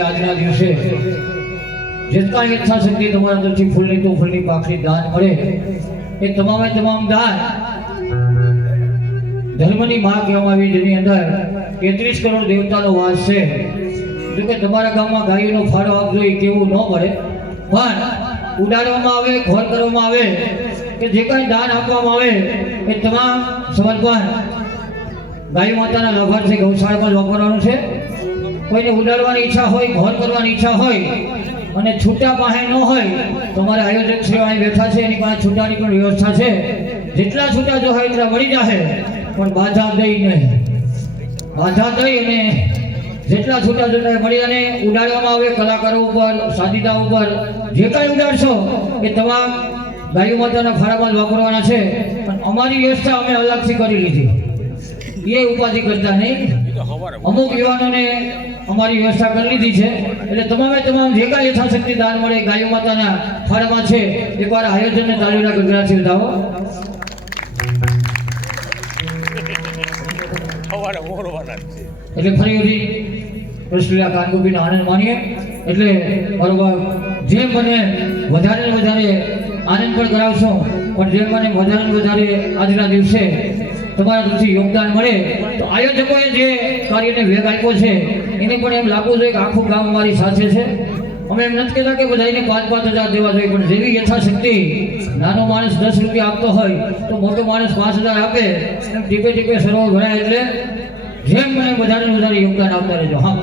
આજના દિવસે જેટલા યથાશક્તિ તમારા તરફથી ફૂલની તો ફૂલની પાખડી દાન મળે એ તમામે તમામ દાન ધર્મની માં કહેવામાં આવી, જેની અંદર 33 કરોડ દેવતાનો વાસ છે. જો કે તમારા ગામમાં ગાયોનો ફાળો આપજો એ કેવું ન પડે, પણ ઉડાડવામાં આવે, ઘોર કરવામાં આવે કે જે કાંઈ દાન આપવામાં આવે એ તમામ સમર્પણ ગાય માતાના લાભાર્થે ગૌશાળામાં વાપરવાનું છે. કોઈને ઉડાડવાની ઈચ્છા હોય, ઘોર કરવાની ઈચ્છા હોય અને છૂટા પાસે ન હોય તો મારા આયોજક શ્રી અહીં બેઠા છે, એની પાસે છૂટાની પણ વ્યવસ્થા છે. જેટલા છૂટા જો હોય એટલા મળી જશે, પણ બાધા દઈ નહીં. બાધા દઈ અને જેટલા છૂટા છૂટા મળી અને ઉડાડવામાં આવે કલાકારો ઉપર, સાદીદા ઉપર જે કાંઈ ઉડાડશો એ તમામ ગાયો માતાના ફાળામાં જ વાપરવાના છે. પણ અમારી વ્યવસ્થા અમે અલગથી કરી લીધી, એ ઉપાધિ કરતા નહીં. અમુક યુવાનોને અમારી વ્યવસ્થા કરી લીધી છે, એટલે તમામે તમામ જે કાંઈ યથાશક્તિ દાન મળે ગાયો માતાના ફાળામાં છે. એકવાર આયોજનને તાલીના ગગડાથી વધાવો. એટલે ફરી વળી રસલીલા કાનગોપીનો આનંદ માનીએ. એટલે બરોબર જેમ મને વધારે ને વધારે આનંદ પણ કરાવશો, પણ જેમ મને વધારે ને વધારે આજના દિવસે તમારા તરફથી યોગદાન મળે તો આયોજકોએ જે કાર્યને વેગ આપ્યો છે એને પણ એમ લાગવું જોઈએ કે આખું ગામ અમારી સાથે છે. અમે એમ નથી કહેતા કે બધાને 5,000 દેવા જોઈએ, પણ જેવી યથાશક્તિ નાનો માણસ 10 રૂપિયા આપતો હોય તો મોટો માણસ 5,000 આપે, એમ ટીપે ટીપે સરોવર ભરાય. એટલે જેમ મને વધારે ને વધારે યોગદાન આપતા રહેજો. હા,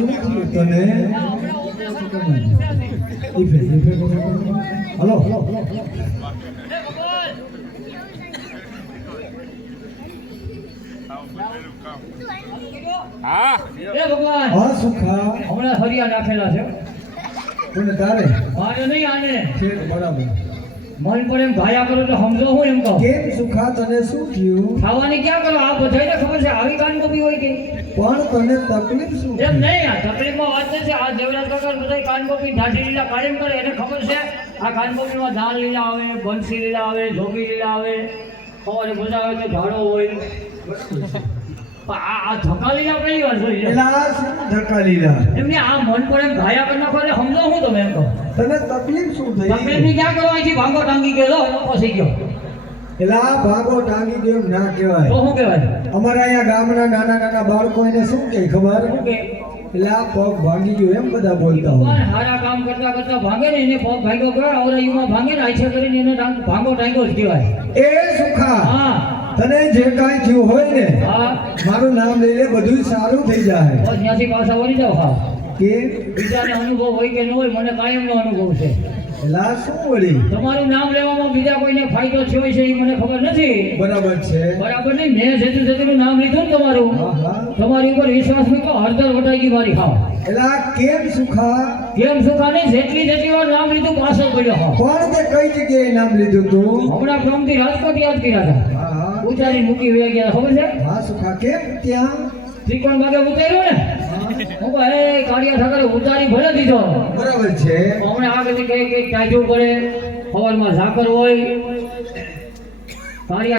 શું થયું તને હલો હા એ ભગવાન હા સુખા હમણાં ફરિયા નાખેલા છે તને તારે મારે નહીં આને છે બરાબર મન પર એમ ભાયા કરો તો સમજો હું એમ કહું કેમ સુખા તને શું થયું ખાવાની ક્યાં કરો આ બધાને ખબર છે આવી કાનકોપી હોય કે પણ તને તકલીફ શું એમ નહીં આ તકલીફમાં વાત છે આ દેવરાજ કાકા બધા કાનકોપી ઢાઢી લીલા કાયમ કરે એને ખબર છે આ કાનકોપીમાં દાળ લીલા આવે બંસી લીલા આવે જોગી લીલા આવે સવારે મજા આવે તો ઝાડો હોય આ ધક્કા લીલા કઈ વાત છે એલા શું ધક્કા લીધા એમને આ મન પર એમ ભાયા કરી નાખો એટલે સમજો હું તમે એમ કહો તને તકલીફ શું થઈ તકલીફની ક્યાં કરો અહીંથી ભાંગો ટાંગી ગયો એનો ફસી ગયો એલા ભાગો ટાંગી દેવ ના તો કહેવાય શું કહેવાય અમારા અહીંયા ગામના નાના નાના બાળકો એને શું કહે ખબર શું કે એલા પગ ભાંગી ગયો એમ બધા બોલતા હોય પણ હારા કામ કરતા કરતા ભાંગે ને એને પગ ભાગ્યો ગયો આવરાયુમાં ભાંગે ને આછે કરીને એને ભાંગો ટાંગ્યો જ કહેવાય એ સુખા હા તને જે કાંઈ થયું હોય ને હા મારું નામ લઈ લે બધું સારું થઈ જાય બસ ત્યાંથી પાછા વળી જાવ હા કે બીજાને અનુભવ હોય કે ન હોય મને કાયમનો અનુભવ છે એલા શું વળી તમારું નામ લેવામાં બીજા કોઈને ફાયદો થયો છે એ મને ખબર નથી બરાબર છે બરાબર નહીં મેં જેતું જેતું નામ લીધું ને તમારું હા હા તમારી ઉપર વિશ્વાસ મૂક્યો હળદર વટાઈ ગઈ મારી ખાવ એલા કેમ સુખા કેમ સુખા નહીં જેટલી વાર નામ લીધું પાછળ પડ્યો હા કોણ તે કઈ જગ્યાએ નામ લીધું તું હમણાં પ્રમથી રાજકોટ યાદ કર્યા હતા હા હા ઉતારી મૂકી વયા ગયા ખબર છે હા સુખા કેમ ત્યાં ત્રિકોણ ભાગે ઉતાર્યો ને હું કહું હે કાળિયા ઠાકરે ઉતારી ભલે દીધો બરાબર છે હમણાં આગળ કઈ ટાઈટું પડે સવારમાં ઝાકર હોય કાળિયા